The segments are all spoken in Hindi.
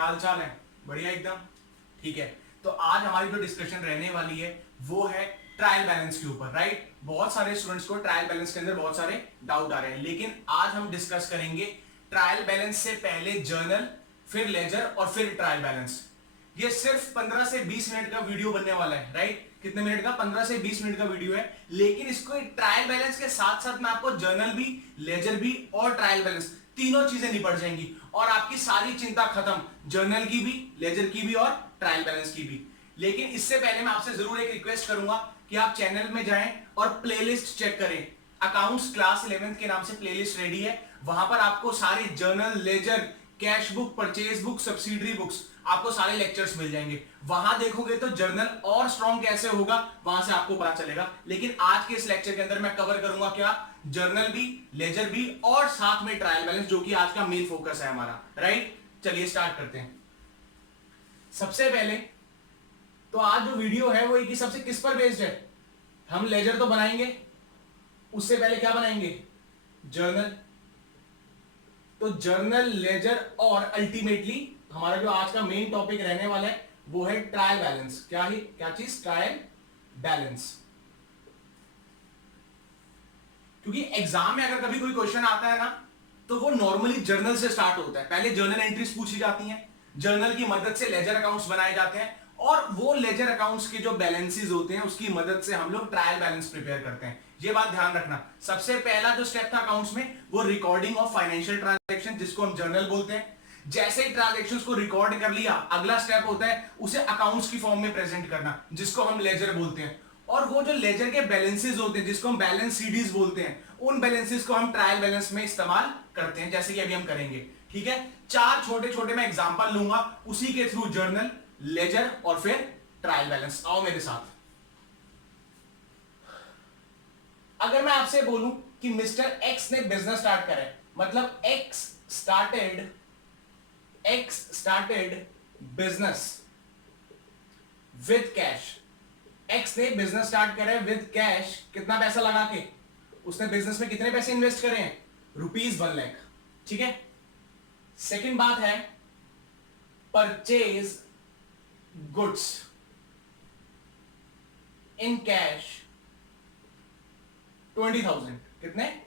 क्या हाल चाल है? बढ़िया एकदम। ठीक है, तो आज हमारी जो डिस्कशन रहने वाली है वो है ट्रायल बैलेंस के ऊपर, राइट। बहुत सारे स्टूडेंट्स को ट्रायल बैलेंस के अंदर बहुत सारे डाउट आ रहे हैं, लेकिन आज हम डिस्कस करेंगे ट्रायल बैलेंस से पहले जर्नल, फिर लेजर और फिर ट्रायल बैलेंस। ये सिर्फ 15 से 20 मिनट का वीडियो बनने वाला है, राइट। कितने मिनट का? 15 से 20 मिनट का वीडियो है, लेकिन इसको ट्रायल बैलेंस के साथ साथ मैं आपको जर्नल भी, लेजर भी और ट्रायल बैलेंस तीनों चीजें निपट जाएंगी और आपकी सारी चिंता खत्म, जर्नल की भी, लेजर की भी और ट्रायल बैलेंस की भी। लेकिन इससे पहले मैं आपसे जरूर एक रिक्वेस्ट करूंगा कि आप चैनल में जाएं और प्लेलिस्ट चेक करें। अकाउंट्स क्लास 11th के नाम से प्लेलिस्ट रेडी है, वहां पर आपको सारे journal, ledger, cash book, purchase book, subsidiary books, आपको सारे लेक्चर्स मिल जाएंगे। वहां देखोगे तो जर्नल और स्ट्रॉन्ग कैसे होगा वहां से आपको पता चलेगा। लेकिन आज के इस लेक्चर के अंदर मैं कवर करूंगा क्या? जर्नल भी, लेजर भी और साथ में ट्रायल बैलेंस, जो कि आज का मेन फोकस है हमारा, राइट। चलिए स्टार्ट करते हैं। सबसे पहले तो आज जो वीडियो है वो एक सबसे किस पर बेस्ड है? हम लेजर तो बनाएंगे, उससे पहले क्या बनाएंगे? जर्नल। तो जर्नल, लेजर और अल्टीमेटली हमारा जो आज का मेन टॉपिक रहने वाला है वो है ट्रायल बैलेंस। क्या चीज? Trial balance. क्योंकि एग्जाम में अगर कभी कोई क्वेश्चन आता है ना, तो वो नॉर्मली जर्नल से स्टार्ट होता है। पहले जर्नल एंट्रीज पूछी जाती हैं, जर्नल की मदद से लेजर अकाउंट्स बनाए जाते हैं और वो लेजर अकाउंट्स के जो बैलेंसेस होते हैं उसकी मदद से हम लोग ट्रायल बैलेंस प्रिपेयर करते हैं। ये बात ध्यान रखना। सबसे पहला जो स्टेप था अकाउंट्स में वो रिकॉर्डिंग ऑफ फाइनेंशियल ट्रांजैक्शन, जिसको हम जर्नल बोलते हैं। जैसे ही ट्रांजैक्शंस को रिकॉर्ड कर लिया, अगला स्टेप होता है उसे अकाउंट्स की फॉर्म में प्रेजेंट करना, जिसको हम लेजर बोलते हैं। और वो जो लेजर के बैलेंसेस होते हैं, जिसको हम बैलेंस सीडीज बोलते हैं, उन बैलेंसेस को हम ट्रायल बैलेंस में इस्तेमाल करते हैं, जैसे कि अभी हम करेंगे। ठीक है, चार छोटे छोटे मैं एग्जांपल लूंगा, उसी के थ्रू जर्नल, लेजर और फिर ट्रायल बैलेंस। आओ मेरे साथ। अगर मैं आपसे बोलूं कि मिस्टर एक्स ने बिजनेस स्टार्ट करा है, मतलब x started business with cash. X ने बिजनेस स्टार्ट करा है विद कैश। कितना पैसा लगा के? उसने बिजनेस में कितने पैसे इन्वेस्ट करे हैं? ₹1 लाख। ठीक है। सेकंड बात है परचेज गुड्स इन कैश 20,000। कितने?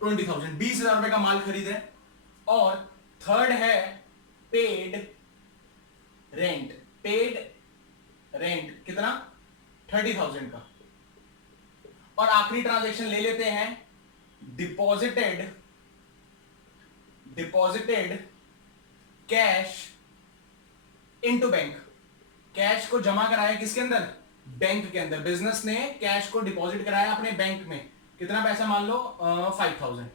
20,000। 20,000 रुपए का माल खरीदे। और थर्ड है पेड रेंट। कितना? 30,000 का। और आखिरी ट्रांजैक्शन ले लेते हैं deposited cash into bank. Cash को जमा कराया किसके अंदर? बैंक के अंदर। बिजनेस ने कैश को डिपॉजिट कराया अपने बैंक में। कितना पैसा? मान लो 5,000।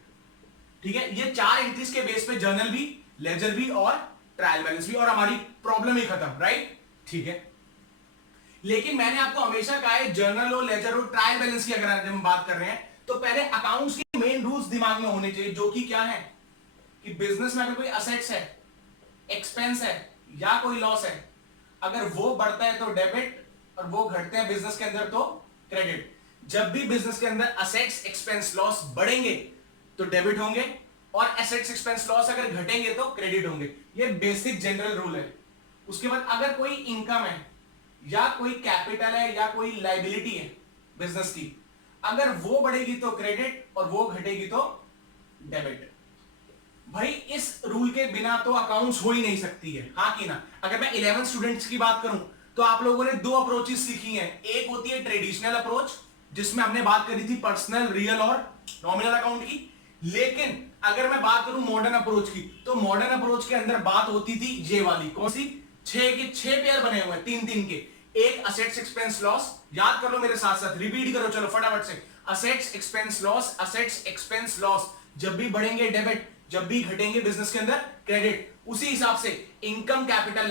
ठीक है, ये चार एंट्रीज के बेस पे जर्नल भी, लेजर भी और ट्रायल बैलेंस भी, और हमारी प्रॉब्लम ही खत्म, राइट। ठीक है, लेकिन मैंने आपको हमेशा कहा है जर्नल और लेजर और ट्रायल बैलेंस की अगर हम बात कर रहे हैं तो पहले अकाउंट्स के मेन रूल्स दिमाग में होने चाहिए, जो कि क्या है कि बिजनेस में अगर कोई असेट्स है, एक्सपेंस है या कोई लॉस है, अगर वो बढ़ता है तो डेबिट और वो घटते हैं बिजनेस के अंदर तो क्रेडिट। जब भी बिजनेस के अंदर असेट्स, एक्सपेंस, लॉस बढ़ेंगे तो डेबिट होंगे और एसेट्स, एक्सपेंस, लॉस अगर घटेंगे तो क्रेडिट होंगे। ये बेसिक जनरल रूल है। उसके बाद अगर कोई इनकम है या कोई कैपिटल है या कोई लायबिलिटी है बिजनेस की, अगर वो बढ़ेगी तो क्रेडिट और वो घटेगी तो डेबिट। भाई इस रूल के बिना तो अकाउंट्स हो ही नहीं सकती है, हाँ कि ना। अगर मैं 11 स्टूडेंट्स की बात करूं तो आप लोगों ने दो अप्रोचेस सीखी हैं। एक होती है ट्रेडिशनल अप्रोच, जिसमें हमने बात करी थी पर्सनल, रियल और नॉमिनल अकाउंट की। लेकिन अगर मैं बात करूं मॉडर्न अप्रोच की, तो मॉडर्न अप्रोच के अंदर बात होती थी ये वाली। कौन सी? 6 पेयर बने हुए हैं, 3 के। एक असेट्स, एक्सपेंस, लॉस। याद कर लो मेरे साथ साथ, रिपीट करो चलो फटाफट से। Assets, expense, loss, assets, expense, loss. जब भी बढ़ेंगे डेबिट, जब भी घटेंगे बिजनेस के अंदर क्रेडिट। उसी हिसाब से इनकम कैपिटल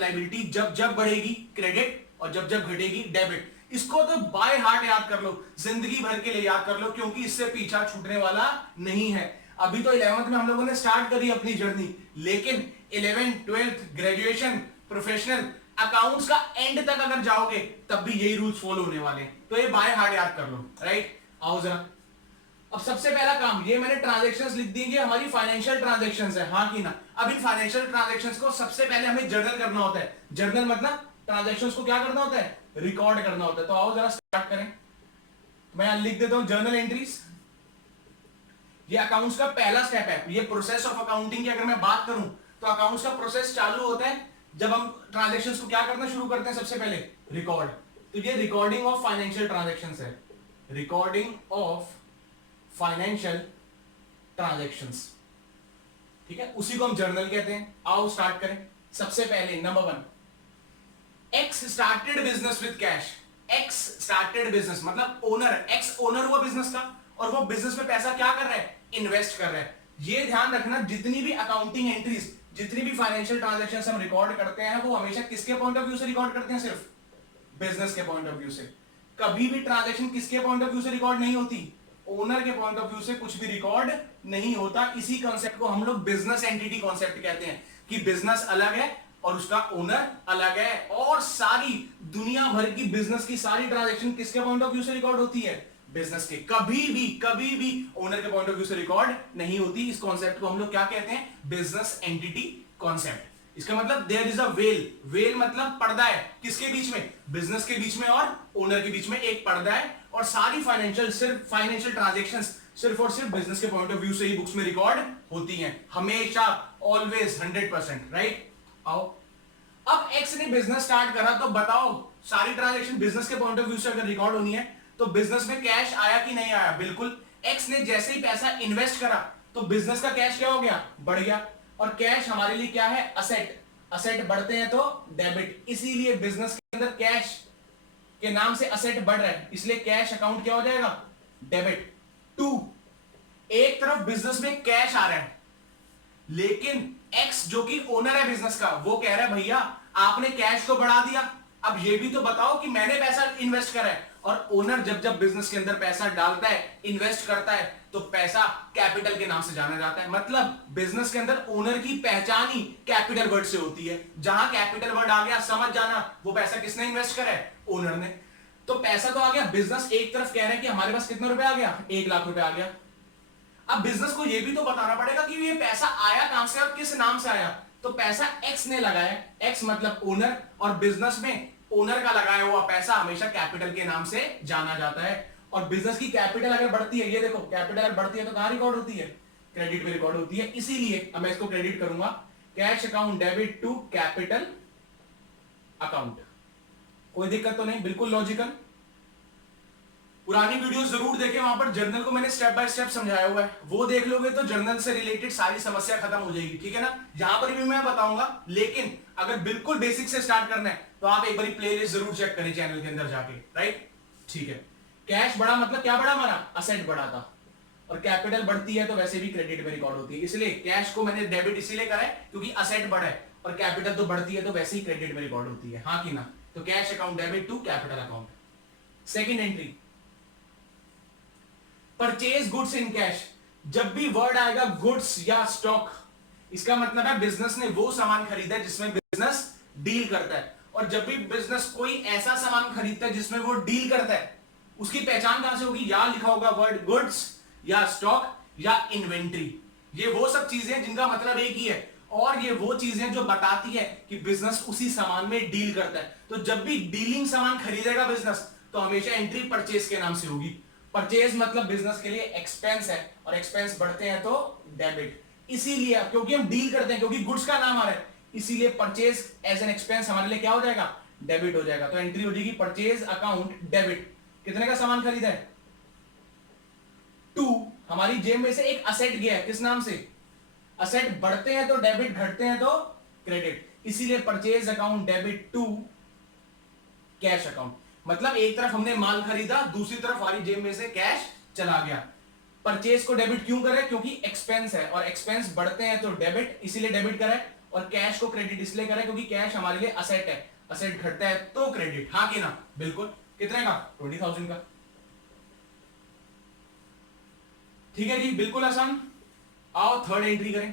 लायबिलिटी जब जब बढ़ेगी क्रेडिट और जब जब घटेगी डेबिट। इसको तो बाय हार्ट याद कर लो, जिंदगी भर के लिए याद कर लो, क्योंकि इससे पीछा छूटने वाला नहीं है। अभी तो 11th में हम लोगों ने स्टार्ट करी अपनी जर्नी, लेकिन 11th, 12th, graduation, professional, accounts का एंड तक अगर जाओगे तब भी यही रूल्स फॉलो होने वाले हैं। तो ये बाय हार्ट याद कर लो, राइट। आओ जरा, अब सबसे पहला काम, ये मैंने ट्रांजैक्शंस लिख दी, हमारी फाइनेंशियल ट्रांजैक्शंस है, हाँ कि ना। अब इन फाइनेंशियल ट्रांजैक्शंस को सबसे पहले हमें जर्नल करना होता है। जर्नल मतलब ट्रांजैक्शंस को क्या करना होता है, रिकॉर्ड करना होता है। तो आओ जरा स्टार्ट करें। मैं यहां लिख देता हूं जर्नल एंट्रीज। ये अकाउंट्स का पहला स्टेप है। ये प्रोसेस ऑफ अकाउंटिंग की अगर मैं बात करूं तो अकाउंट्स का प्रोसेस चालू होता है जब हम ट्रांजैक्शंस को क्या करना शुरू करते हैं, सबसे पहले रिकॉर्ड। तो ये रिकॉर्डिंग ऑफ फाइनेंशियल ट्रांजैक्शंस है, रिकॉर्डिंग ऑफ फाइनेंशियल ट्रांजैक्शंस, ठीक है, उसी को हम जर्नल कहते हैं। आओ स्टार्ट करें। सबसे पहले number 1, x started business with cash. X started business मतलब ओनर, एक्स ओनर हुआ बिजनेस का, और वो बिजनेस में पैसा क्या कर रहा है, इन्वेस्ट कर रहा है। ये ध्यान रखना, जितनी भी अकाउंटिंग एंट्रीज, जितनी भी फाइनेंशियल ट्रांजैक्शंस हम रिकॉर्ड करते हैं, वो हमेशा किसके पॉइंट ऑफ व्यू से रिकॉर्ड करते हैं, सिर्फ बिजनेस के पॉइंट ऑफ व्यू से। कभी भी ट्रांजैक्शन किसके पॉइंट ऑफ व्यू से रिकॉर्ड नहीं होती, ओनर के पॉइंट ऑफ व्यू से कुछ भी रिकॉर्ड नहीं होता। इसी कॉन्सेप्ट को हम लोग बिजनेस एंटिटी कॉन्सेप्ट कहते हैं, कि बिजनेस अलग है और उसका ओनर अलग है, और सारी दुनिया भर की बिजनेस की सारी ट्रांजैक्शन किसके पॉइंट ऑफ व्यू से रिकॉर्ड होती है, बिजनेस के। कभी भी ओनर के पॉइंट ऑफ व्यू से रिकॉर्ड नहीं होती। इस कॉन्सेप्ट को हम लोग क्या कहते हैं, बिजनेस एंटिटी कॉन्सेप्ट। इसका मतलब there is a well, well मतलब पर्दा है, किसके बीच में, बिजनेस के बीच में और ओनर के बीच में एक पर्दा है, और सारी फाइनेंशियल ट्रांजैक्शंस सिर्फ और सिर्फ बिजनेस के पॉइंट ऑफ व्यू से ही बुक्स में रिकॉर्ड होती हैं, हमेशा, ऑलवेज, 100%, राइट। आओ, अब एक्स ने बिजनेस स्टार्ट करा, तो बताओ सारी ट्रांजैक्शन बिजनेस के पॉइंट ऑफ व्यू से अगर रिकॉर्ड होनी है तो बिजनेस में कैश आया कि नहीं आया, बिल्कुल। एक्स ने जैसे ही पैसा इन्वेस्ट करा तो बिजनेस का कैश क्या हो गया, बढ़ गया। और कैश हमारे लिए क्या है, असेट। असेट बढ़ते हैं तो डेबिट, इसीलिए बिजनेस के अंदर कैश के नाम से असेट बढ़ रहा है, इसलिए कैश अकाउंट क्या हो जाएगा, डेबिट। 2, एक तरफ बिजनेस में कैश आ रहा है, लेकिन एक्स जो कि ओनर है बिजनेस का, वो कह रहा है भैया आपने कैश को बढ़ा दिया, अब ये भी तो बताओ कि मैंने पैसा इन्वेस्ट करा है। और ओनर जब बिजनेस के अंदर पैसा डालता है, इन्वेस्ट करता है, तो पैसा कैपिटल के नाम से जाना जाता है। मतलब बिजनेस के अंदर ओनर की पहचान ही कैपिटल वर्ड से होती है। जहां कैपिटल वर्ड आ गया, समझ जाना वो पैसा किसने इन्वेस्ट करा है, ओनर ने। तो पैसा तो आ गया, बिजनेस एक तरफ कह रहा है कि हमारे पास कितना रुपए आ गया, 1 लाख रुपए आ गया। अब बिजनेस को यह भी तो बताना पड़ेगा कि ये पैसा आया कहां से और किस नाम से आया। तो पैसा एक्स ने लगाया, एक्स मतलब ओनर, और बिजनेस में ओनर का लगाया हुआ पैसा हमेशा कैपिटल के नाम से जाना जाता है। और बिजनेस की कैपिटल अगर बढ़ती है, ये देखो कैपिटल अगर बढ़ती है तो कहां रिकॉर्ड होती है, क्रेडिट में रिकॉर्ड होती है। इसीलिए अब मैं इसको क्रेडिट करूंगा, cash account debit to capital account. कोई दिक्कत तो नहीं, बिल्कुल लॉजिकल। पुरानी वीडियोस जरूर देखें, वहां पर जर्नल को मैंने स्टेप बाय स्टेप समझाया हुआ है, वो देख लोगे तो जर्नल से रिलेटेड सारी समस्या खत्म हो जाएगी, ठीक है ना। यहां पर भी मैं बताऊंगा, लेकिन अगर बिल्कुल बेसिक से स्टार्ट करना है तो आप एक बार प्लेलिस्ट जरूर चेक करें चैनल के अंदर जाके, राइट, ठीक है। कैश बढ़ा मतलब क्या बढ़ा, हमारा असेट बढ़ा था, और कैपिटल बढ़ती है तो वैसे भी क्रेडिट में रिकॉर्ड होती है। इसलिए कैश को मैंने डेबिट इसीलिए करा है क्योंकि असेट बढ़ा है, और कैपिटल तो बढ़ती है तो वैसे ही क्रेडिट में रिकॉर्ड होती है, हाँ कि ना। तो cash account debit to capital account. Second entry, purchase goods in cash. जब भी वर्ड आएगा गुड्स या स्टॉक, इसका मतलब है बिजनेस ने वो सामान खरीदा है जिसमें बिजनेस डील करता है। और जब भी बिजनेस कोई ऐसा सामान खरीदता है जिसमें वो डील करता है, उसकी पहचान कहां से होगी, या लिखा होगा वर्ड गुड्स या स्टॉक या इन्वेंट्री। ये वो सब चीजें जिनका मतलब एक ही है, और ये वो चीजें जो बताती है कि बिजनेस उसी सामान में डील करता है। तो जब भी डीलिंग सामान खरीदेगा बिजनेस, तो हमेशा एंट्री परचेज के नाम से होगी। परचेज मतलब बिजनेस के लिए एक्सपेंस है, और एक्सपेंस बढ़ते हैं तो डेबिट। इसीलिए क्योंकि हम डील करते हैं, क्योंकि गुड्स का नाम आ रहा है, इसीलिए परचेज एज एन एक्सपेंस हमारे लिए क्या हो जाएगा, डेबिट हो जाएगा। तो एंट्री हो जाएगी परचेज अकाउंट डेबिट। कितने का सामान खरीदा है, 2। हमारी जेब में से एक असेट गया है, किस नाम से, असेट बढ़ते हैं तो डेबिट, घटते हैं तो क्रेडिट, इसीलिए purchase account debit to cash account. मतलब एक तरफ हमने माल खरीदा, दूसरी तरफ हमारी जेब में से कैश चला गया। परचेज को डेबिट क्यों करें, क्योंकि एक्सपेंस है, और एक्सपेंस बढ़ते हैं तो डेबिट, इसीलिए डेबिट करें। और कैश को क्रेडिट इसलिए करें क्योंकि कैश हमारे लिए असेट है, असेट घटता है तो क्रेडिट, हाँ कि ना, बिल्कुल। कितने का, 20,000 का, ठीक है जी, बिल्कुल आसान। आओ थर्ड एंट्री करें।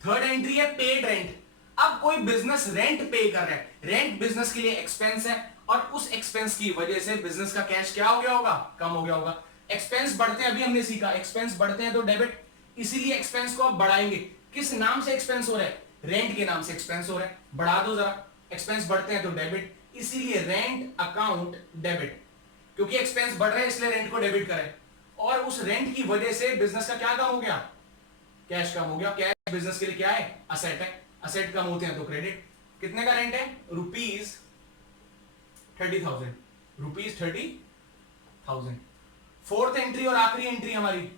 थर्ड एंट्री है पेड रेंट। अब कोई बिजनेस रेंट पे कर रहा है, रेंट बिजनेस के लिए एक्सपेंस है, और उस एक्सपेंस की वजह से बिजनेस का कैश क्या हो गया होगा, कम हो गया होगा। एक्सपेंस बढ़ते हैं, अभी हमने सीखा एक्सपेंस बढ़ते हैं तो डेबिट, इसीलिए एक्सपेंस को आप बढ़ाएंगे। किस नाम से एक्सपेंस हो रहा है? रेंट के नाम से एक्सपेंस हो रहा है, बढ़ा दो जरा। एक्सपेंस बढ़ते हैं तो डेबिट, इसीलिए रेंट अकाउंट डेबिट, क्योंकि एक्सपेंस बढ़ रहे हैं इसलिए रेंट को डेबिट करें। और उस रेंट की वजह से बिजनेस का क्या कम हो गया? कैश कम हो गया। कैश बिजनेस के लिए क्या है? असेट है। असेट कम होते हैं तो क्रेडिट। कितने का रेंट है? ₹30,000, ₹30,000। फोर्थ एंट्री और आखिरी एंट्री हमारी,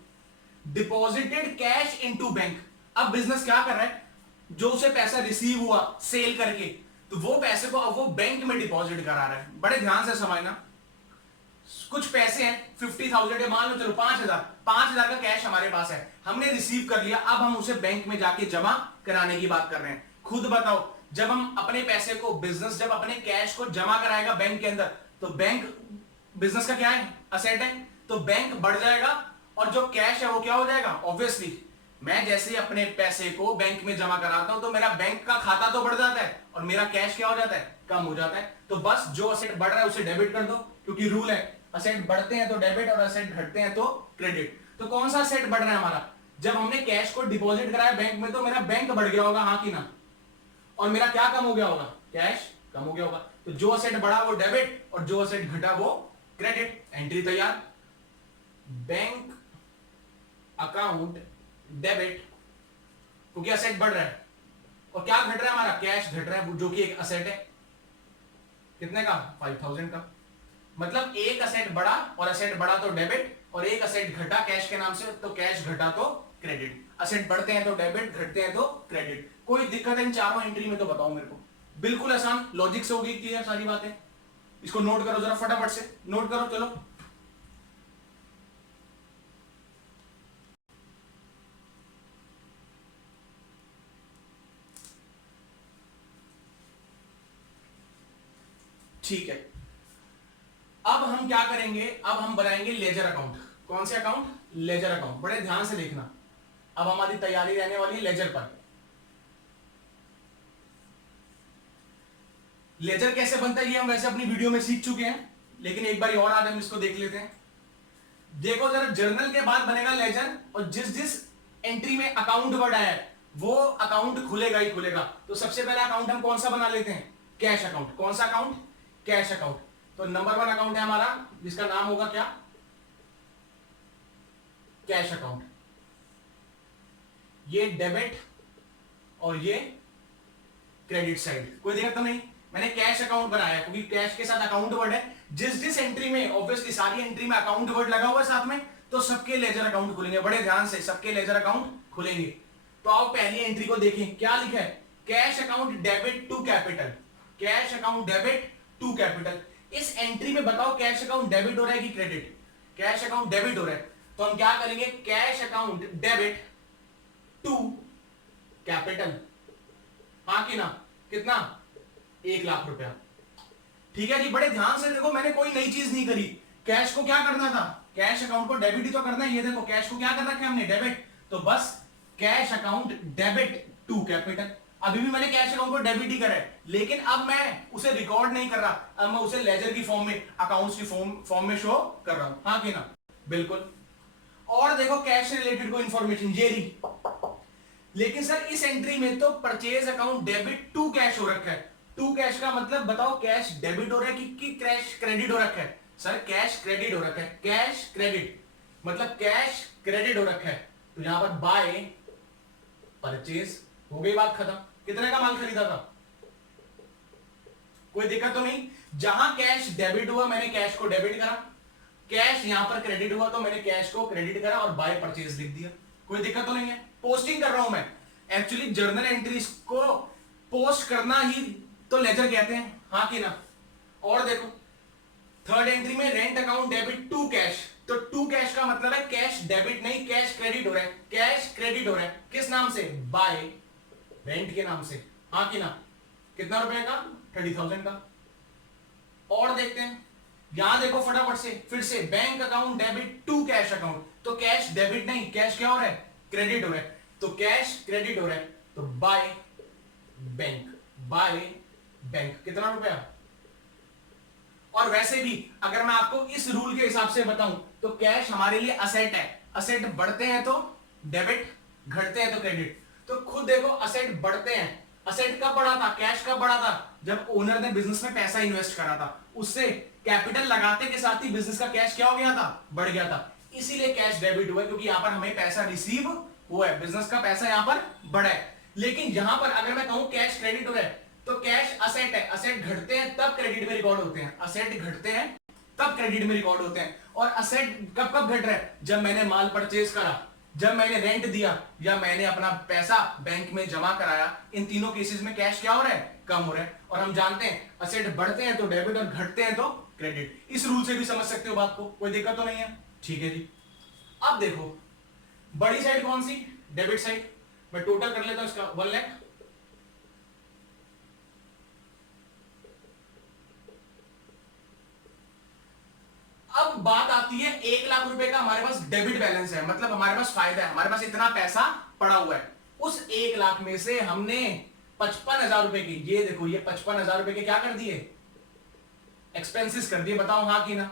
डिपॉजिटेड कैश इनटू बैंक। अब बिजनेस क्या कर रहा है? जो उसे पैसा रिसीव हुआ सेल करके, तो वो पैसे को अब वो बैंक में डिपॉजिट करा रहा है। बड़े ध्यान से समझना, कुछ पैसे हैं 50,000 मान लो, चलो 5,000 का कैश हमारे पास है, हमने रिसीव कर लिया, अब हम उसे बैंक में जाके जमा कराने की बात कर रहे हैं। खुद बताओ, जब हम अपने पैसे को, बिजनेस जब अपने कैश को जमा कराएगा बैंक के अंदर, तो बैंक बिजनेस का क्या है? असेट है, तो बैंक बढ़ जाएगा और जो कैश है वो क्या हो जाएगा? ऑब्वियसली मैं जैसे अपने पैसे को बैंक में जमा कराता हूं तो मेरा बैंक का खाता तो बढ़ जाता है और मेरा कैश क्या हो जाता है? कम हो जाता है। तो बस जो असेट बढ़ रहा है उसे डेबिट कर दो, क्योंकि रूल है असेट बढ़ते हैं तो डेबिट और असेट घटते हैं तो क्रेडिट। तो कौन सा असेट बढ़ रहा है हमारा? जब हमने कैश को डिपॉजिट कराया बैंक में तो मेरा बैंक बढ़ गया होगा, हाँ कि ना? और मेरा क्या कम हो गया होगा? कैश कम हो गया होगा। तो जो असेट बढ़ा वो डेबिट और जो असेट घटा वो क्रेडिट। एंट्री तैयार, बैंक अकाउंट डेबिट, क्योंकि असेट बढ़ रहा है। और क्या घट रहा है? हमारा कैश घट रहा है, जो कि एक असेट है। कितने का? 5,000 का। मतलब एक असेट बढ़ा और असेट बढ़ा तो डेबिट, और एक असेट घटा कैश के नाम से तो कैश घटा तो क्रेडिट। असेट बढ़ते हैं तो डेबिट, घटते हैं तो क्रेडिट। कोई दिक्कत है इन चारों एंट्री में तो बताओ मेरे को। बिल्कुल आसान, लॉजिक से होगी क्लियर सारी बातें। इसको नोट करो जरा, फटाफट से नोट करो। चलो ठीक है, अब हम क्या करेंगे? अब हम बनाएंगे लेजर अकाउंट। कौन से अकाउंट? Ledger account. बड़े ध्यान से देखना, अब हमारी तैयारी रहने वाली है लेजर पर। लेजर कैसे बनता है ये हम वैसे अपनी वीडियो में सीख चुके हैं, लेकिन एक बार और आज हम इसको देख लेते हैं। देखो जरा, जर्नल के बाद बनेगा लेजर, और जिस जिस एंट्री में अकाउंट वर्ड आया है वो अकाउंट खुलेगा ही खुलेगा। तो सबसे पहला अकाउंट हम कौन सा बना लेते हैं? Cash account. कौन सा अकाउंट? Cash account. तो नंबर 1 अकाउंट है हमारा, जिसका नाम होगा क्या? Cash account. ये डेबिट और ये क्रेडिट साइड, कोई दिक्कत तो नहीं। मैंने कैश अकाउंट बनाया क्योंकि कैश के साथ अकाउंट वर्ड है। जिस जिस एंट्री में, ऑब्वियसली सारी एंट्री में अकाउंट वर्ड लगा हुआ है साथ में, तो सबके लेजर अकाउंट खुलेंगे। बड़े ध्यान से, सबके लेजर अकाउंट खुलेंगे। तो आओ पहली एंट्री को देखें, क्या लिखा है? Cash account debit to capital. Cash account debit to capital. इस एंट्री में बताओ कैश अकाउंट डेबिट हो रहा है कि क्रेडिट? कैश अकाउंट डेबिट हो रहा है, तो हम क्या करेंगे? Cash account debit to capital, हाँ कि ना? कितना? 1,00,000 रुपया। ठीक है जी, बड़े ध्यान से देखो, मैंने कोई नई चीज नहीं करी। कैश को क्या करना था? कैश अकाउंट को डेबिट ही तो करना है। ये देखो, कैश को क्या कर रखा है हमने? डेबिट। तो बस cash account debit to capital. अभी भी मैंने कैश अकाउंट को डेबिट ही करा है, लेकिन अब मैं उसे रिकॉर्ड नहीं कर रहा, अब मैं उसे लेजर की फॉर्म में, अकाउंट्स की फॉर्म में शो कर रहा हूं, हाँ कि ना? बिल्कुल। और देखो कैश से रिलेटेड कोई इंफॉर्मेशन ये रही, लेकिन सर इस एंट्री में तो purchase account debit to cash हो रखा है। टू कैश का मतलब बताओ, कैश डेबिट हो रहा है कि कैश क्रेडिट हो रखा है? सर कैश क्रेडिट हो रखा है। कैश क्रेडिट मतलब कैश क्रेडिट हो रखा है। तो यहां पर बाय परचेज, हो गई बात खत्म। कितने का माल खरीदा था? कोई दिक्कत तो नहीं। जहां कैश डेबिट हुआ मैंने कैश को डेबिट करा, कैश यहां पर क्रेडिट हुआ तो मैंने कैश को क्रेडिट करा और बाय परचेज लिख दिया। कोई दिक्कत तो नहीं है। पोस्टिंग कर रहा हूं मैं, एक्चुअली जर्नल एंट्रीज को पोस्ट करना ही तो लेजर कहते हैं, हाँ कि ना? और देखो थर्ड एंट्री में rent account debit to cash, तो टू कैश का मतलब है कैश डेबिट नहीं, कैश क्रेडिट हो रहा है। कैश क्रेडिट हो रहा है किस नाम से? बाय रेंट के नाम से, हाँ कि ना? कितना रुपए का? 30,000 का। और देखते हैं, यहां देखो फटाफट से, फिर से bank account debit to cash account, तो कैश डेबिट नहीं, कैश क्या हो रहा है? क्रेडिट हो रहा है। तो कैश क्रेडिट हो रहा है, तो बाय बैंक, बाय बैंक। कितना रुपया? और वैसे भी अगर मैं आपको इस रूल के हिसाब से बताऊं तो कैश हमारे लिए असेट है। असेट बढ़ते हैं तो डेबिट, घटते हैं तो क्रेडिट। तो खुद देखो असेट बढ़ते हैं। असेट कब बढ़ा था, कैश कब बढ़ा था, जब ओनर ने बिजनेस में पैसा इन्वेस्ट करा था, उससे कैपिटल लगाते के साथ ही बिजनेस का कैश क्या हो गया था, बढ़ गया था। इसीलिए कैश डेबिट हुआ है, क्योंकि यहां पर हमें पैसा रिसीव हुआ है, बिजनेस का पैसा यहां पर बढ़ा है। लेकिन यहां पर अगर मैं कहूं कैश क्रेडिट हो रहा है, तो कैश असेट है, असेट घटते हैं तब क्रेडिट में रिकॉर्ड होते हैं, असेट घटते हैं तब क्रेडिट में रिकॉर्ड होते हैं। और असेट कब कब घट रहा है, जब मैंने माल परचेज करा, जब मैंने रेंट दिया, या मैंने अपना पैसा बैंक में जमा कराया। इन तीनों केसेस में कैश क्या हो रहा है, कम हो रहा है। और हम जानते हैं असेट बढ़ते हैं तो डेबिट और घटते हैं तो क्रेडिट। इस रूल से भी समझ सकते हो बात को, कोई दिक्कत तो नहीं है। ठीक है जी। अब देखो बड़ी साइड कौन सी, डेबिट साइड। मैं टोटल कर लेता हूं इसका 1 लाख। अब बात आती है 1 लाख रुपए का हमारे पास डेबिट बैलेंस है, मतलब हमारे पास फायदा है, हमारे पास इतना पैसा पड़ा हुआ है। उस 1 लाख में से हमने 55,000 रुपए की, ये देखो ये 55,000 रुपए के क्या कर दिए, एक्सपेंसेस कर दिए। बताओ हाँ कि ना।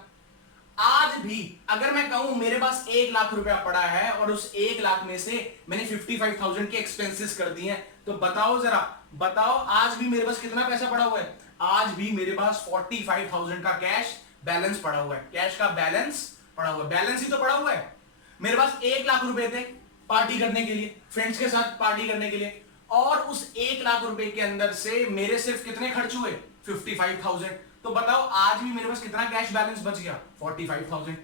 आज भी अगर मैं कहूं मेरे पास 1 लाख रुपया पड़ा है और उस 1 लाख में से मैंने 55,000 के एक्सपेंसेस कर दिए हैं, तो बताओ जरा, बताओ आज भी मेरे पास कितना पैसा पड़ा हुआ है। आज भी मेरे पास 45,000 का कैश बैलेंस पड़ा हुआ है, कैश का बैलेंस पड़ा हुआ है, बैलेंस ही तो पड़ा हुआ है। मेरे पास 1 लाख रुपए थे पार्टी करने के लिए, फ्रेंड्स के साथ पार्टी करने के लिए, और उस 1 लाख रुपए के अंदर से मेरे सिर्फ कितने खर्च हुए, 55,000। तो बताओ आज भी मेरे पास कितना कैश बैलेंस बच गया, 45,000।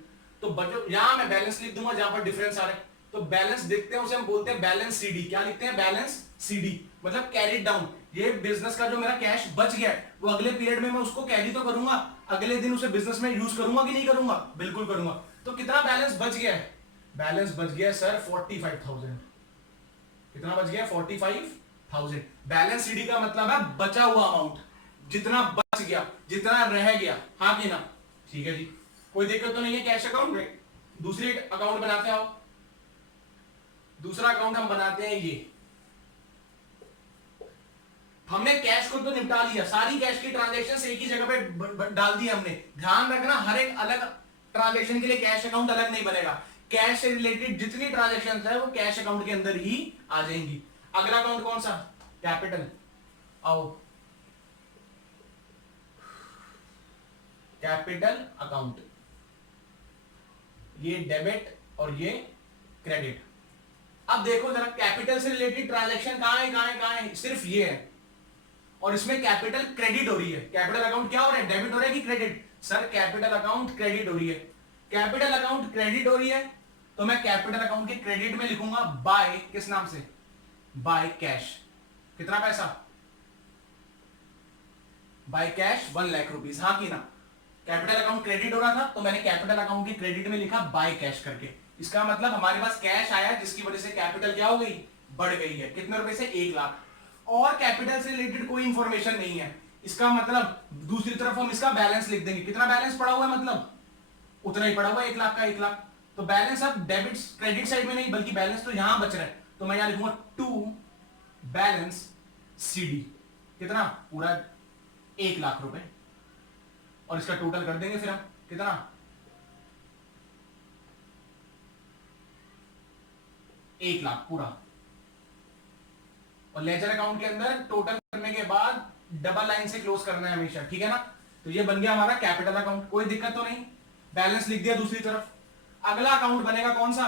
तो बचो, यहां मैं बैलेंस लिख दूंगा जहां पर डिफरेंस आ रहा है। तो बैलेंस देखते हैं, उसे हम बोलते हैं बैलेंस सीडी। क्या लिखते हैं, बैलेंस सीडी, मतलब कैरी डाउन। ये बिजनेस का जो मेरा कैश बच गया है, वो अगले पीरियड में मैं उसको कैरी तो करूंगा, अगले दिन उसे बिजनेस में यूज करूंगा कि नहीं करूंगा, बिल्कुल करूंगा। तो कितना बैलेंस बच गया है, बैलेंस बच गया सर 45,000। कितना बच गया, 45,000। बैलेंस सीडी का मतलब है बचा हुआ अमाउंट, जितना बच गया, जितना रह गया, हाँ कि ना। ठीक है जी, कोई दिक्कत तो नहीं है कैश अकाउंट में। दूसरी अकाउंट बनाते हैं, आओ दूसरा अकाउंट हम बनाते हैं। ये हमने कैश को तो निपटा लिया, सारी कैश की ट्रांजैक्शन एक ही जगह पे डाल दी हमने। ध्यान रखना हर एक अलग ट्रांजैक्शन के लिए कैश अकाउंट अलग नहीं बनेगा। कैश से रिलेटेड जितनी ट्रांजैक्शन है वो कैश अकाउंट के अंदर ही आ जाएंगी। अगला अकाउंट कौन सा, कैपिटल। आओ कैपिटल अकाउंट, ये डेबिट और ये क्रेडिट। अब देखो जरा कैपिटल से रिलेटेड ट्रांजैक्शन कहां है, कहां है, कहां है, सिर्फ ये है। और इसमें कैपिटल क्रेडिट हो रही है। कैपिटल अकाउंट क्या हो रहा है, डेबिट हो रहा है कि credit, sir capital account credit हो रही है। कैपिटल अकाउंट क्रेडिट हो रही है तो मैं कैपिटल अकाउंट के क्रेडिट में लिखूंगा बाय, किस नाम से, बाय कैश। कितना पैसा, बाय कैश 1 लाख रुपीस, हाँ कि ना। कैपिटल अकाउंट क्रेडिट हो रहा था तो मैंने कैपिटल अकाउंट के क्रेडिट में लिखा बाय कैश करके। इसका मतलब हमारे पास कैश आया जिसकी वजह से कैपिटल क्या हो गई, बढ़ गई है। कितने रुपए से, 1 लाख। और कैपिटल से रिलेटेड कोई इंफॉर्मेशन नहीं है, इसका मतलब दूसरी तरफ हम इसका बैलेंस लिख देंगे। कितना बैलेंस पड़ा हुआ है, मतलब उतना ही पड़ा हुआ है, 1 लाख का 1 लाख। तो बैलेंस अब डेबिट क्रेडिट साइड में नहीं, बल्कि बैलेंस तो यहां बच रहा है, तो मैं यहां लिखूंगा टू बैलेंस सीडी। कितना, पूरा 1 लाख रुपए। और इसका टोटल कर देंगे फिर हम, कितना, 1 लाख पूरा। और लेजर अकाउंट के अंदर टोटल करने के बाद डबल लाइन से क्लोज करना है हमेशा, ठीक है ना। तो ये बन गया हमारा कैपिटल अकाउंट, कोई दिक्कत तो नहीं। बैलेंस लिख दिया दूसरी तरफ। अगला अकाउंट बनेगा कौन सा,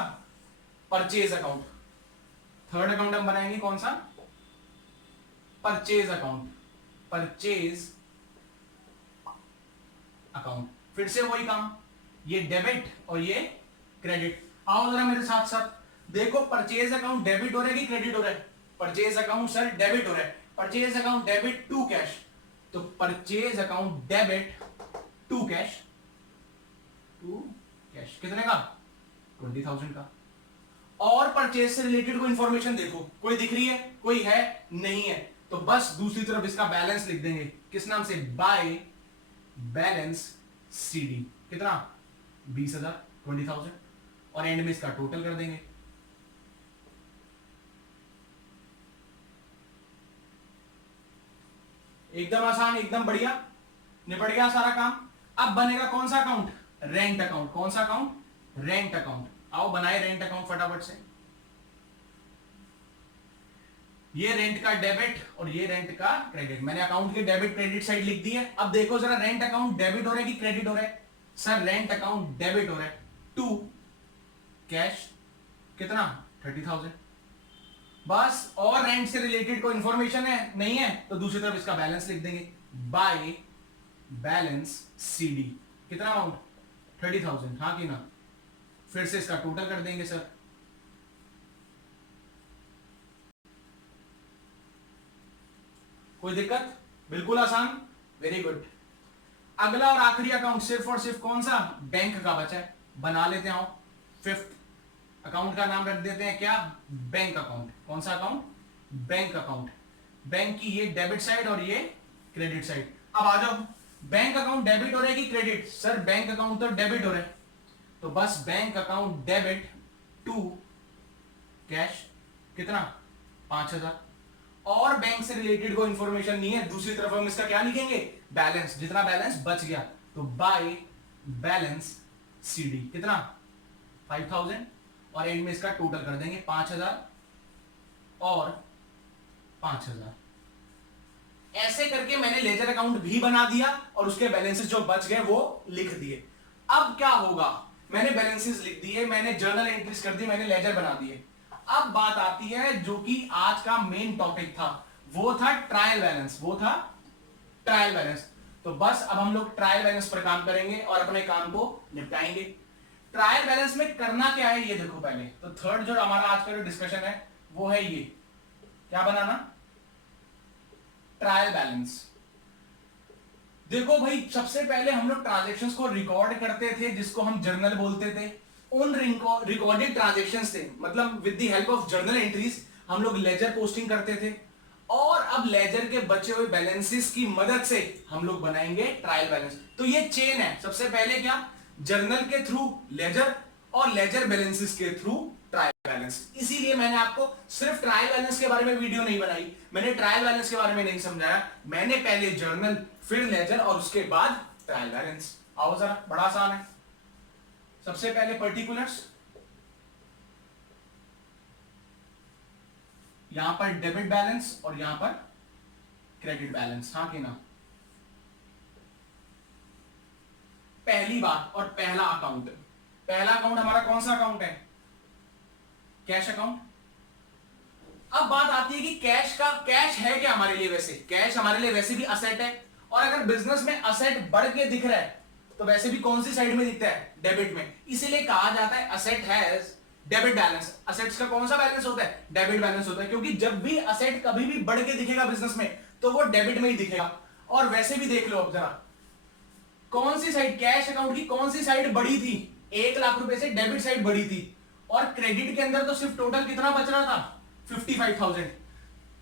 परचेज अकाउंट। थर्ड अकाउंट हम बनाएंगे कौन सा, परचेज अकाउंट। परचेज अकाउंट, फिर से वही काम, ये डेबिट और ये क्रेडिट। आओ जरा मेरे साथ साथ देखो, परचेज अकाउंट डेबिट हो रहा है कि क्रेडिट हो रहा है, परचेज अकाउंट सर डेबिट हो रहा है। Purchase account debit to cash, तो purchase account debit to cash, to cash कितने का, 20,000 का। और परचेज से रिलेटेड कोई इंफॉर्मेशन देखो, कोई दिख रही है, कोई है, नहीं है, तो बस दूसरी तरफ इसका बैलेंस लिख देंगे, किस नाम से, बाय बैलेंस सीडी। कितना, 20,000, 20,000। और एंड में इसका टोटल कर देंगे। एकदम आसान, एकदम बढ़िया, निपट गया सारा काम। अब बनेगा कौन सा अकाउंट? Rent account. कौन सा अकाउंट? Rent account. आओ बनाए रेंट अकाउंट फटाफट से। ये रेंट का डेबिट और ये रेंट का क्रेडिट। मैंने अकाउंट के डेबिट क्रेडिट साइड लिख दी है। अब देखो जरा, रेंट अकाउंट डेबिट हो रहा है कि क्रेडिट हो रहा है? सर रेंट अकाउंट डेबिट हो रहा है। टू कैश कितना? 30,000। बस, और रेंट से रिलेटेड कोई इंफॉर्मेशन है नहीं है तो दूसरी तरफ इसका बैलेंस लिख देंगे, बाय बैलेंस सीडी। कितना अमाउंट? 30,000। हाँ कि ना? फिर से इसका टोटल कर देंगे सर। कोई दिक्कत? बिल्कुल आसान, वेरी गुड। अगला और आखिरी अकाउंट सिर्फ और सिर्फ कौन सा? बैंक का बचा है। बना लेते हैं। फिफ्थ अकाउंट का नाम रख देते हैं क्या? Bank account. कौन सा अकाउंट? Bank account. बैंक की ये डेबिट साइड और ये क्रेडिट साइड। अब आ जाओ, बैंक अकाउंट डेबिट हो रहा है कि क्रेडिट? सर बैंक अकाउंट तो डेबिट हो रहा है, तो बस bank account debit to cash कितना? 5,000। और बैंक से रिलेटेड कोई इंफॉर्मेशन नहीं है। दूसरी तरफ हम इसका क्या लिखेंगे? बैलेंस। जितना बैलेंस बच गया तो बाय बैलेंस सीडी। कितना? 5,000। और एंड में इसका टोटल कर देंगे 5,000 और 5,000। ऐसे करके मैंने लेजर अकाउंट भी बना दिया और उसके बैलेंसेस जो बच गए वो लिख दिए। अब क्या होगा? मैंने बैलेंसेस लिख दिए, मैंने जर्नल एंट्रीज कर दी, मैंने लेजर बना दिए। अब बात आती है जो कि आज का मेन टॉपिक था, वो था ट्रायल बैलेंस। वो था ट्रायल बैलेंस। तो बस अब हम लोग ट्रायल बैलेंस पर काम करेंगे और अपने काम को निपटाएंगे। ट्रायल बैलेंस में करना क्या है ये देखो पहले। तो थर्ड जो हमारा आज का जो डिस्कशन है वो है ये, क्या बनाना? Trial balance. देखो भाई, सबसे पहले हम लोग ट्रांजैक्शंस को रिकॉर्ड करते थे जिसको हम जर्नल बोलते थे। उन रिकॉर्डेड ट्रांजैक्शंस थे, मतलब with the help of journal entries हम लोग लेजर पोस्टिंग करते थे। और अब लेजर के बचे हुए बैलेंसेस की मदद से हम लोग बनाएंगे ट्रायल बैलेंस। तो ये चेन है। सबसे पहले क्या? जर्नल के थ्रू लेजर और लेजर बैलेंसेस के थ्रू ट्रायल बैलेंस। इसीलिए मैंने आपको सिर्फ ट्रायल बैलेंस के बारे में वीडियो नहीं बनाई, मैंने ट्रायल बैलेंस के बारे में नहीं समझाया। मैंने पहले जर्नल, फिर लेजर और उसके बाद ट्रायल बैलेंस। आओ जरा, बड़ा आसान है। सबसे पहले पर्टिकुलर्स, यहां पर डेबिट बैलेंस और यहां पर क्रेडिट बैलेंस। हाँ कि ना? पहली बात और पहला अकाउंट, पहला अकाउंट हमारा कौन सा अकाउंट है? Cash account. अब बात आती है कि कैश है क्या हमारे लिए? वैसे कैश हमारे लिए वैसे भी असेट है, और अगर बिजनेस में असेट बढ़ के दिख रहा है तो वैसे भी कौन सी साइड में दिखता है? डेबिट में। इसीलिए कहा जाता है asset has debit balance. Assets का कौन सा बैलेंस होता है? डेबिट बैलेंस होता है, क्योंकि जब भी असेट कभी भी बढ़ के दिखेगा बिजनेस में तो वो डेबिट में ही दिखेगा। और वैसे भी देख लो अब जरा, कौन सी साइड कैश अकाउंट की कौन सी साइड बढ़ी थी? 1,00,000 रुपए से डेबिट साइड बढ़ी थी। और क्रेडिट के अंदर तो सिर्फ टोटल कितना बच रहा था? 55,000।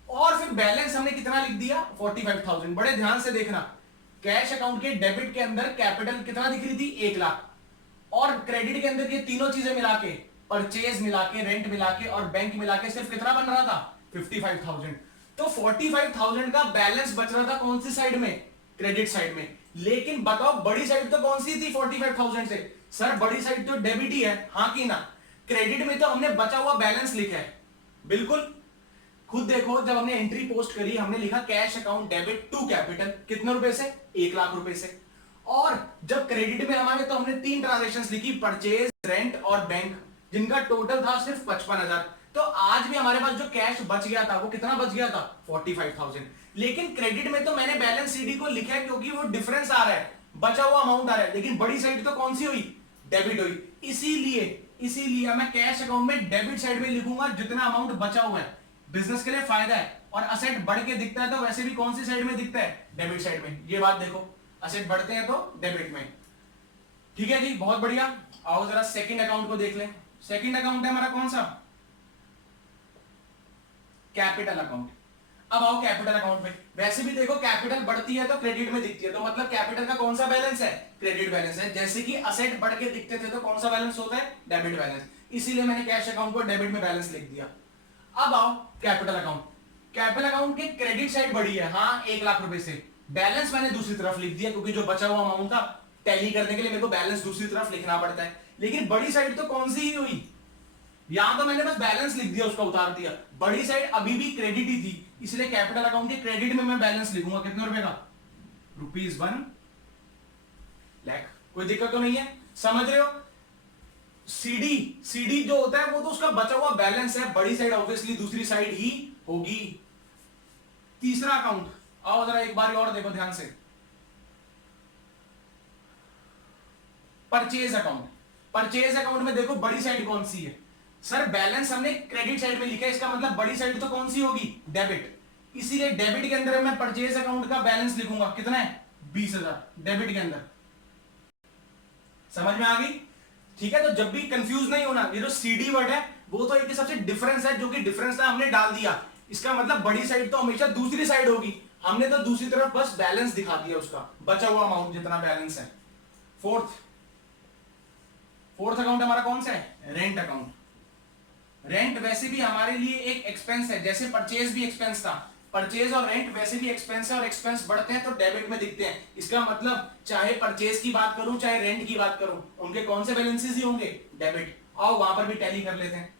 और फिर बैलेंस हमने कितना लिख दिया? 45,000। बड़े ध्यान से देखना, कैश अकाउंट के डेबिट के अंदर कैपिटल कितना दिख रही थी? 1,00,000। और क्रेडिट के अंदर ये तीनों चीजें मिला के, परचेज मिला के, रेंट मिला के और बैंक मिला के सिर्फ कितना बन रहा था? 55,000। तो 45,000 का बैलेंस बच रहा था कौन सी साइड में? क्रेडिट साइड में। लेकिन बताओ बड़ी साइड तो कौन सी थी 45,000 से? सर बड़ी साइड तो डेबिट ही है। हाँ कि ना? क्रेडिट में तो हमने बचा हुआ बैलेंस लिखा है। बिल्कुल, खुद देखो, जब हमने एंट्री पोस्ट करी हमने लिखा cash account debit to capital, कितने रुपए से? 1,00,000 रुपए से। और जब क्रेडिट में हमारे तो हमने 3 ट्रांजैक्शंस लिखी, परचेज, रेंट और बैंक, जिनका टोटल था सिर्फ 55,000। तो आज भी हमारे पास जो कैश बच गया था वो कितना बच गया था? 45,000। लेकिन क्रेडिट में तो मैंने बैलेंस सीडी को लिखा है क्योंकि वो डिफरेंस आ रहा है, बचा हुआ अमाउंट आ रहा है। लेकिन बड़ी साइड तो कौन सी हुई? डेबिट हुई। इसीलिए मैं कैश अकाउंट में डेबिट साइड में लिखूंगा जितना अमाउंट बचा हुआ है। बिजनेस के लिए फायदा है। और असेट बढ़ के दिखता है तो वैसे भी कौन सी साइड में दिखता है? डेबिट साइड में। ये बात देखो, असेट बढ़ते हैं तो डेबिट में। ठीक है जी, बहुत बढ़िया। आओ जरा सेकंड अकाउंट को देख लें। सेकंड अकाउंट है हमारा कौन सा? Capital account. अब आओ कैपिटल अकाउंट में। वैसे भी देखो, कैपिटल बढ़ती है तो क्रेडिट में दिखती है, तो मतलब कैपिटल का कौन सा बैलेंस है? क्रेडिट बैलेंस है। जैसे कि असेट बढ़ के दिखते थे तो कौन सा बैलेंस होता है? Debit balance. इसीलिए मैंने कैश अकाउंट को डेबिट में बैलेंस लिख दिया। अब आओ कैपिटल अकाउंट। कैपिटल अकाउंट की क्रेडिट साइड बढ़ी है, हाँ, 1,00,000 रुपए से। बैलेंस मैंने दूसरी तरफ लिख दिया क्योंकि जो बचा हुआ अमाउंट था टैली करने के लिए मेरे को बैलेंस दूसरी तरफ लिखना पड़ता है। लेकिन बड़ी साइड तो कौन सी ही हुई, यहां तो मैंने बस बैलेंस लिख दिया, उसका उतार दिया। बड़ी साइड अभी भी क्रेडिट ही थी, इसलिए कैपिटल अकाउंट के क्रेडिट में मैं बैलेंस लिखूंगा कितने रुपए का, ₹1,00,000। कोई दिक्कत तो नहीं है, समझ रहे हो। सीडी जो होता है वो तो उसका बचा हुआ बैलेंस है, बड़ी साइड ऑब्वियसली दूसरी साइड ही होगी। तीसरा अकाउंट, आओ जरा एक बार और देखो ध्यान से, परचेज अकाउंट। परचेज अकाउंट में देखो बड़ी साइड कौन सी है, सर बैलेंस हमने क्रेडिट साइड में लिखा है, इसका मतलब बड़ी साइड तो कौन सी होगी, डेबिट। इसीलिए डेबिट के अंदर मैं परचेज अकाउंट का बैलेंस लिखूंगा, कितना है, 20,000 डेबिट के अंदर। समझ में आ गई, ठीक है। तो जब भी कंफ्यूज नहीं होना, ये जो सीडी वर्ड है वो तो एक हिसाब से डिफरेंस है, जो कि डिफरेंस था हमने डाल दिया, इसका मतलब बड़ी साइड तो हमेशा दूसरी साइड होगी, हमने तो दूसरी तरफ बस बैलेंस दिखा दिया, उसका बचा हुआ अमाउंट जितना बैलेंस है। फोर्थ अकाउंट हमारा कौन सा है, रेंट अकाउंट। रेंट वैसे भी हमारे लिए एक एक्सपेंस है, जैसे परचेज भी एक्सपेंस था, परचेज और रेंट वैसे भी एक्सपेंस है, और एक्सपेंस बढ़ते हैं तो डेबिट में दिखते हैं। इसका मतलब चाहे परचेज की बात करूं चाहे रेंट की बात करूं, उनके कौन से बैलेंसेस ही होंगे, डेबिट। आओ वहां पर भी टैली कर लेते हैं।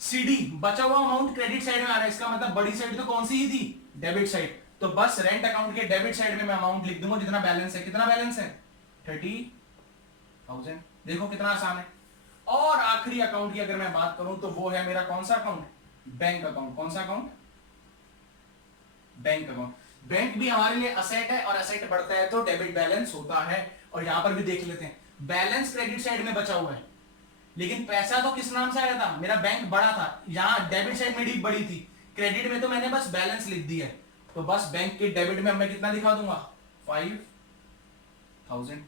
सीडी बचा हुआ अमाउंट क्रेडिट साइड में आ रहा है, इसका मतलब बड़ी साइड तो कौन सी ही थी, डेबिट साइड। तो बस रेंट अकाउंट के डेबिट साइड में मैं अमाउंट लिख दूंगा जितना बैलेंस है। कितना बैलेंस है, 30,000। देखो कितना आसान है। और आखिरी अकाउंट की अगर मैं बात करूं तो वो है मेरा कौन सा अकाउंट, बैंक अकाउंट। कौन सा अकाउंट, बैंक अकाउंट। बैंक भी हमारे लिए असेट है, और असेट बढ़ता है तो डेबिट बैलेंस होता है। और यहां पर भी देख लेते हैं, बैलेंस क्रेडिट साइड में बचा हुआ है, लेकिन पैसा तो किस नाम से आया था, मेरा बैंक बड़ा था, यहां डेबिट साइड में बड़ी थी, क्रेडिट में तो मैंने बस बैलेंस लिख दिया है। तो बस बैंक के डेबिट में मैं कितना दिखा दूंगा, 5,000।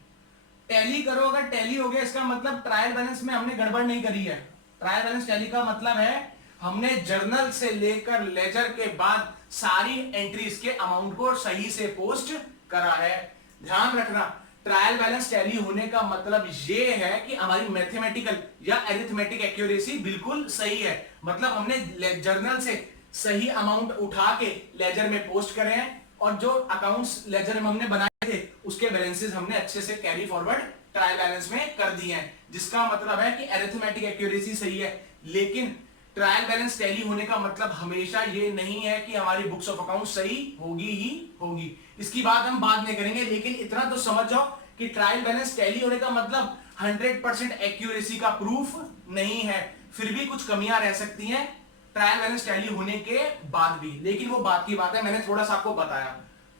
टैली करो, अगर टैली हो गया इसका मतलब ट्रायल बैलेंस में हमने गड़बड़ नहीं करी है। ट्रायल बैलेंस टैली का मतलब है हमने जर्नल से लेकर लेजर के बाद सारी एंट्रीज के अमाउंट को सही से पोस्ट करा है। ध्यान रखना, ट्रायल बैलेंस टैली होने का मतलब ये है कि हमारी मैथमेटिकल या अरिथमेटिक एक्यूरेसी बिल्कुल सही है। मतलब हमने जर्नल से सही अमाउंट उठा के लेजर में पोस्ट करे हैं, और जो अकाउंट्स लेजर में हमने बनाए थे उसके बैलेंसेस हमने अच्छे से कैरी फॉरवर्ड ट्रायल बैलेंस में कर दिए हैं, जिसका मतलब है कि अरिथमेटिक एक्यूरेसी सही है। लेकिन ट्रायल बैलेंस टैली होने का मतलब हमेशा ये नहीं है कि हमारी बुक्स ऑफ अकाउंट सही होगी ही होगी। इसकी बात हम बाद में करेंगे, लेकिन इतना तो समझ जाओ कि ट्रायल बैलेंस टैली होने का मतलब 100% एक्यूरेसी का प्रूफ नहीं है, फिर भी कुछ कमियां रह सकती हैं ट्रायल बैलेंस टैली होने के बाद भी, लेकिन वो बात की बात है, मैंने थोड़ा सा आपको बताया।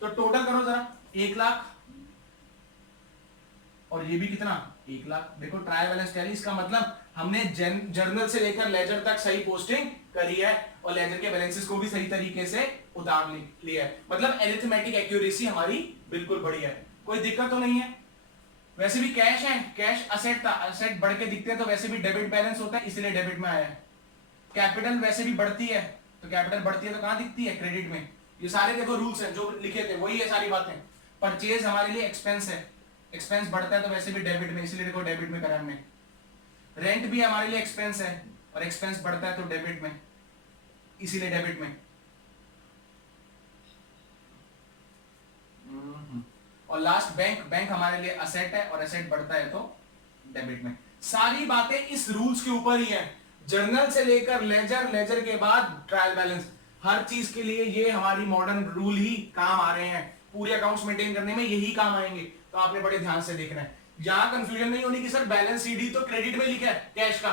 तो टोटल करो जरा, 1,00,000 और ये भी कितना, 1,00,000। देखो ट्रायल बैलेंस टैली, इसका मतलब हमने जर्नल से लेकर लेजर तक सही पोस्टिंग करी है, और लेजर के बैलेंसेस को भी सही तरीके से उतार लिया है। मतलब अरिथमेटिक एक्यूरेसी हमारी बिल्कुल बढ़िया है, कोई दिक्कत तो नहीं है। वैसे भी कैश है, कैश असेट था, असेट बढ़ के दिखते हैं तो वैसे भी डेबिट बैलेंस होता है, इसलिए डेबिट में आया है। कैपिटल वैसे भी बढ़ती है, तो कैपिटल बढ़ती है तो कहां दिखती है, क्रेडिट में। ये सारे देखो रूल्स हैं जो लिखे थे, वही है सारी बातें। परचेज हमारे लिए एक्सपेंस है, एक्सपेंस बढ़ता है तो वैसे भी डेबिट में, इसलिए देखो डेबिट में करा हमने। रेंट भी हमारे लिए एक्सपेंस है, और एक्सपेंस बढ़ता है तो डेबिट में, इसीलिए डेबिट में। और लास्ट बैंक, बैंक हमारे लिए असेट है, और असेट बढ़ता है तो डेबिट में। सारी बातें इस रूल्स के ऊपर ही है, जर्नल से लेकर लेजर, लेजर के बाद ट्रायल बैलेंस, हर चीज के लिए ये हमारी मॉडर्न रूल ही काम आ रहे हैं। पूरे अकाउंट्स मेंटेन करने में यही काम आएंगे, तो आपने बड़े ध्यान से देखना है। यहां कंफ्यूजन नहीं होनी कि सर बैलेंस सीडी तो क्रेडिट में लिखा है कैश का,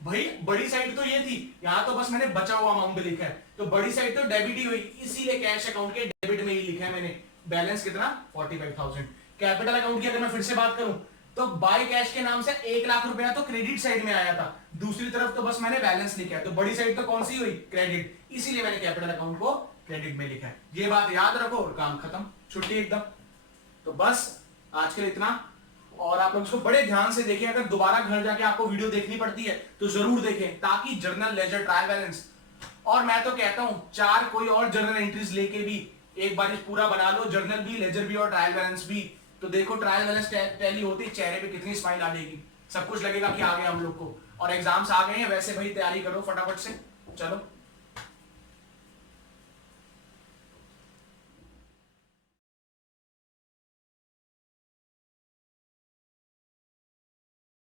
भाई बड़ी साइड तो ये थी, यहां तो बस मैंने बचा हुआ अमाउंट लिखा है, तो बड़ी साइड तो डेबिट ही हुई, इसीलिए कैश अकाउंट के डेबिट में ही लिखा है मैंने। बैलेंस कितना, 45,000। कैपिटल अकाउंट की अगर मैं फिर से बात करूं तो बाय कैश के नाम से 1,00,000 रुपया तो क्रेडिट साइड में आया था, दूसरी तरफ तो बस मैंने बैलेंस लिखा है, तो बड़ी साइड तो कौन सी हुई, क्रेडिट, इसीलिए मैंने कैपिटल अकाउंट को क्रेडिट में लिखा है। ये बात याद रखो और काम खत्म, छुट्टी एकदम। तो बस आज के लिए इतना, और आप लोग इसको बड़े ध्यान से देखें। अगर दोबारा घर जाके आपको वीडियो देखनी पड़ती है तो जरूर देखें, ताकि जर्नल, लेजर, ट्रायल बैलेंस, और मैं तो कहता हूं 4 कोई और जर्नल एंट्रीज लेके भी एक बार पूरा बना लो, जर्नल भी, लेजर भी और ट्रायल बैलेंस भी। तो देखो ट्रायल बैलेंस टैली होती, चेहरे पे कितनी स्माइल आ जाएगी, सब कुछ लगेगा कि आ गया हम लोग को। और एग्जाम्स आ गए हैं, वैसे भाई तैयारी करो फटाफट से, चलो।